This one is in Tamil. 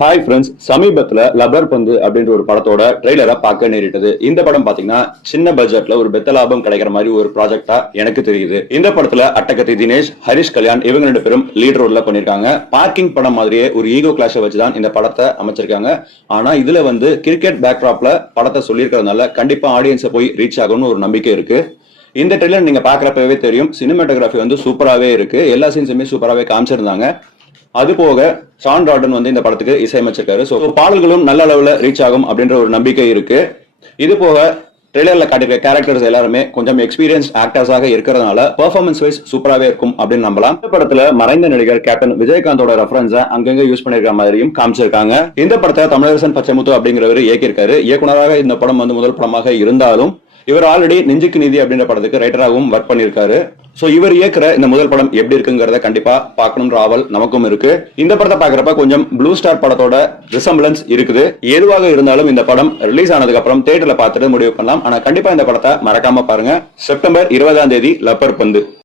ஹாய் ஃப்ரெண்ட்ஸ் சமீபத்துல லபர் பந்து அப்படின்ற ஒரு படத்தோட ட்ரெய்லரை பார்க்க நேரிட்டது. இந்த படம் பாத்தீங்கன்னா சின்ன பட்ஜெட்ல ஒரு பெத்த லாபம் கிடைக்கிற மாதிரி ஒரு ப்ராஜெக்டா எனக்கு தெரியுது. இந்த படத்துல அட்டகத்தி தினேஷ் ஹரிஷ் கல்யாண் இவங்க ரெண்டு பேரும் லீட் ரோல்ல பண்ணிருக்காங்க. பார்க்கிங் படம் மாதிரியே ஒரு ஈகோ கிளாஷை வச்சுதான் இந்த படத்தை அமைச்சிருக்காங்க. ஆனா இதுல வந்து கிரிக்கெட் பேக்ராப்ல படத்தை சொல்லியிருக்கிறதுனால கண்டிப்பா ஆடியன்ஸை போய் ரீச் ஆகணும்னு ஒரு நம்பிக்கை இருக்கு. இந்த ட்ரெய்லர் நீங்க பாக்குறப்பவே தெரியும் சினிமாட்டோகிராஃபி வந்து சூப்பராகவே இருக்கு. எல்லா சீன்ஸுமே சூப்பராகவே காமிச்சிருந்தாங்க. அது போக ஷான் ராடன் வந்து இந்த படத்துக்கு இசையமைச்சிருக்காரு. ஸோ பாடல்களும் நல்ல அளவில் ரீச் ஆகும் அப்படின்ற ஒரு நம்பிக்கை இருக்கு. இது போக ட்ரெய்லர்ல காட்டிருக்க கேரக்டர்ஸ் எல்லாருமே கொஞ்சம் எக்ஸ்பீரியன்ஸ் ஆக்டர்ஸாக இருக்கிறதுனால பெர்ஃபார்மன்ஸ் வைஸ் சூப்பராகவே இருக்கும் அப்படின்னு நம்பலாம். இந்த படத்துல மறைந்த நடிகர் கேப்டன் விஜயகாந்தோட ரெஃபரன்ஸை அங்கங்க யூஸ் பண்ணிருக்க மாதிரியும் காமிச்சிருக்காங்க. இந்த படத்தை தமிழரசன் பச்சைமுத்து அப்படிங்கிறவர் இயக்கியிருக்காரு. இயக்குனராக இந்த படம் வந்து முதல் படமாக இருந்தாலும் இவர் ஆல்ரெடி நெஞ்சுக்கு நிதி அப்படின்ற படத்துக்கு ரைட்டராகவும் ஒர்க் பண்ணியிருக்காரு. சோ இவர் இயக்குற இந்த முதல் படம் எப்படி இருக்குங்கிறத கண்டிப்பா பார்க்கணும்ன்ற ஆவல் நமக்கும் இருக்கு. இந்த படத்தை பாக்குறப்ப கொஞ்சம் ப்ளூ ஸ்டார் படத்தோட ரிசம்பிளன்ஸ் இருக்குது. எதுவாக இருந்தாலும் இந்த படம் ரிலீஸ் ஆனதுக்கு அப்புறம் தேட்டர்ல பார்த்துட்டு முடிவு பண்ணலாம். ஆனா கண்டிப்பா இந்த படத்தை மறக்காம பாருங்க. செப்டம்பர் இருபதாம் தேதி லப்பர் பந்து.